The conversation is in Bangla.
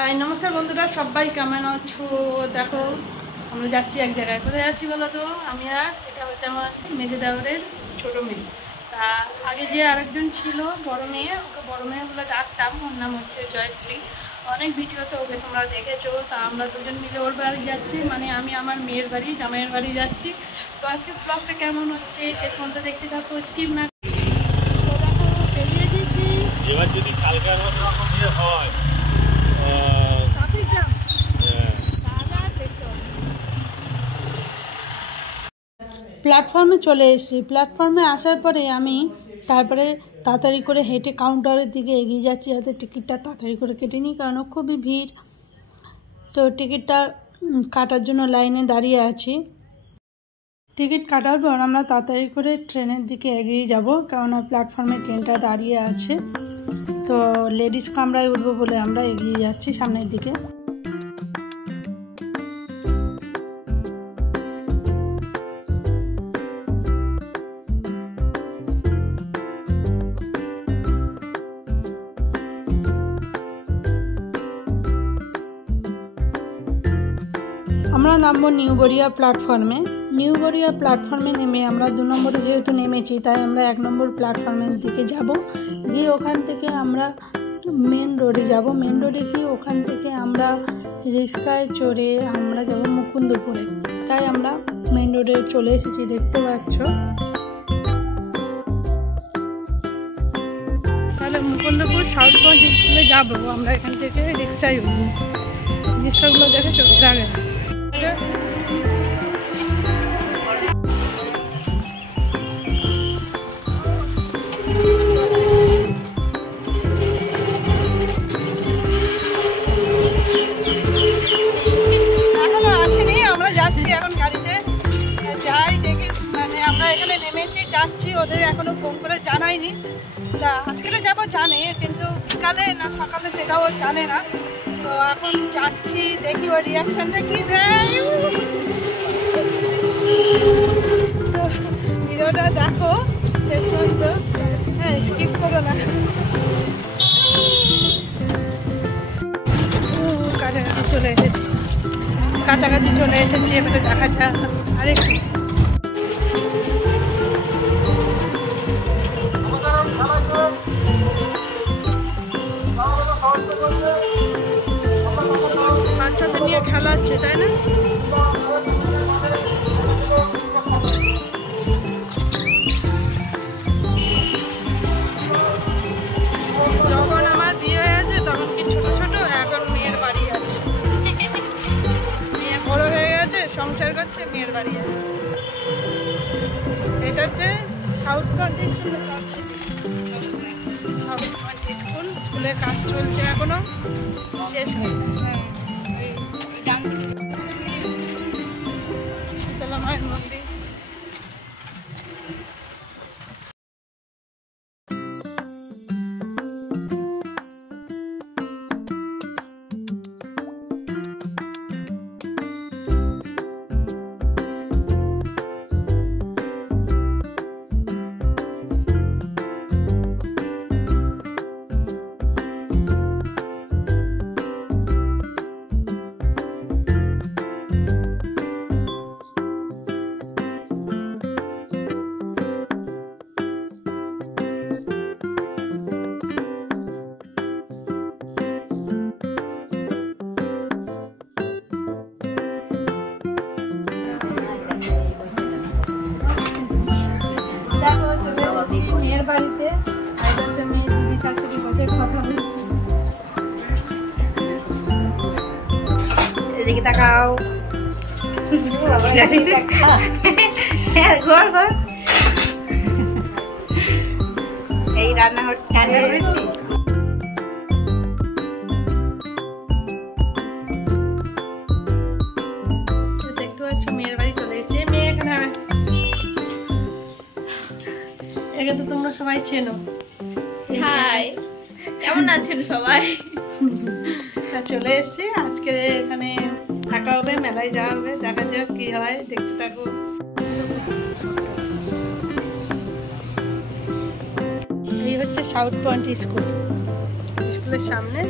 হাই নমস্কার বন্ধুরা, সবাই কেমন আছো? দেখো আমরা যাচ্ছি এক জায়গায়। কোথায় যাচ্ছি বলো তো? আমি আর এটা হচ্ছে আমার মেজে দেওরের ছোটো মেয়ে। তা আগে যে আরেকজন ছিল বড় মেয়ে, ওকে বড় মেয়ে বলে ডাকতাম। ওর নাম হচ্ছে জয়শ্রী। অনেক ভিডিওতে ওকে তোমরা দেখেছো। তা আমরা দুজন মিলে ওর বাড়ি যাচ্ছি, মানে আমি আমার মেয়ের বাড়ি, জামাইয়ের বাড়ি যাচ্ছি। তো আজকে ব্লগটা কেমন হচ্ছে শেষ পর্যন্ত দেখতে থাকো, স্কিপ না। তো দেখো বেরিয়ে গেছি। এবার যদি কালকে রকম হয় প্ল্যাটফর্মে চলে এসেছি। প্ল্যাটফর্মে আসার পরে আমি তারপরে তাড়াতাড়ি করে হেঁটে কাউন্টারের দিকে এগিয়ে যাচ্ছি, যাতে টিকিটটা তাড়াতাড়ি করে কেটে নিই, কারণ খুবই ভিড়। তো টিকিটটা কাটার জন্য লাইনে দাঁড়িয়ে আছি। টিকিট কাটার পর আমরা তাড়াতাড়ি করে ট্রেনের দিকে এগিয়ে যাব, কারণ প্ল্যাটফর্মে ট্রেনটা দাঁড়িয়ে আছে। তো লেডিস কামরায় উঠবো বলে আমরা এগিয়ে যাচ্ছি সামনের দিকে। আমরা নামবো নিউ গড়িয়া প্ল্যাটফর্মে। নিউ গড়িয়া প্ল্যাটফর্মে নেমে আমরা 2 নম্বরে যেহেতু নেমেছি, তাই আমরা 1 নম্বর প্ল্যাটফর্মের দিকে যাব। গিয়ে ওখান থেকে আমরা মেন রোডে যাব। মেন রোডে গিয়ে ওখান থেকে আমরা রিক্সায় চড়ে আমরা যাব মুকুন্দপুরে। তাই আমরা মেন রোডে চলে এসেছি, দেখতে পাচ্ছ। তাহলে মুকুন্দপুর সাউথ পয়েন্ট স্কুলে যাবো আমরা। এখান থেকে রিক্সায় উঠবো। রিক্সাগুলো দেখে চলতে হবে। এখনো আসেনি, আমরা যাচ্ছি এখন গাড়িতে। যাই দেখি, মানে আমরা এখানে নেমেছি, যাচ্ছি। ওদের এখনো ফোন করে জানায়নি। তা আজকে যাবো জানে, কিন্তু বিকালে না সকালে সেটাও জানে না। তো এখন যাচ্ছি, দেখি ওর রিয়াকশানটা কী দেয়। তো ভিডিওটা দেখো শেষ পর্যন্ত, হ্যাঁ স্কিপ করো না। কাছাকাছি চলে এসেছি, কাছাকাছি চলে এসেছি। এবারে দেখা যাক আরেকটু। বাচ্চাদের নিয়ে খেলা হচ্ছে, তাই না? যখন আমার বিয়ে হয়েছে তখন কি ছোট ছোট, এখন মেয়ের বাড়ি আছে। মেয়ে বড় হয়ে গেছে, সংসার করছে, মেয়ের বাড়ি আছে। এটা হচ্ছে south point school. South point school, স্কুলের কাজ চলছে এখনো, শেষ হয়নি। শীতলা মায়ের মন্দির। মেয়ের বাড়িতে হচ্ছে মেয়ে দিদি শাশুড়ি বসে কথা বলছে। এদিকে তাকাও, এই রান্না করেছি। দেখতে পাচ্ছ মেয়ের বাড়ি চলে এসেছে। মেয়ে এখানে, একে তো তোমরা সবাই চেনো। হাই, কেমন আছেন সবাই? চলে এসেছি আজকে। এখানে থাকা হবে, মেলায় যাওয়া হবে, দেখা যাক কি হয়, দেখতে থাকো। এই হচ্ছে সাউথ পয়েন্ট স্কুল। স্কুলের সামনে